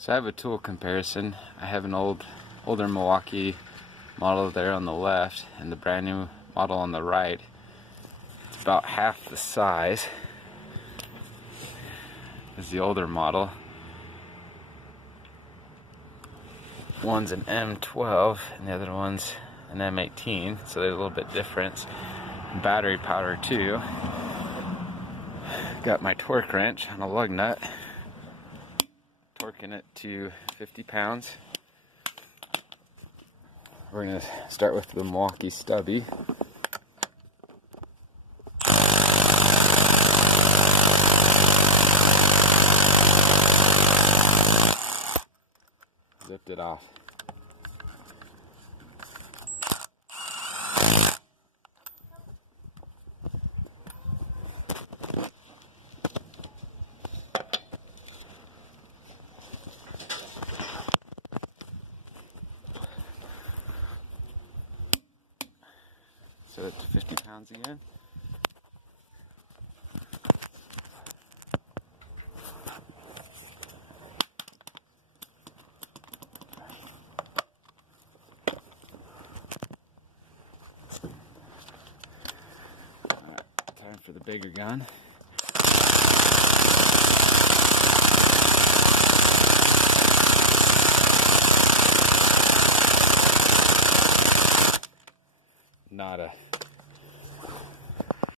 So I have a tool comparison. I have an older Milwaukee model there on the left and the brand new model on the right. It's about half the size as the older model. One's an M12 and the other one's an M18, so there's a little bit difference. Battery power too. Got my torque wrench on a lug nut, torquing it to 50 pounds. We're going to start with the Milwaukee Stubby. Zipped it off. So it's 50 pounds again. Alright, time for the bigger gun.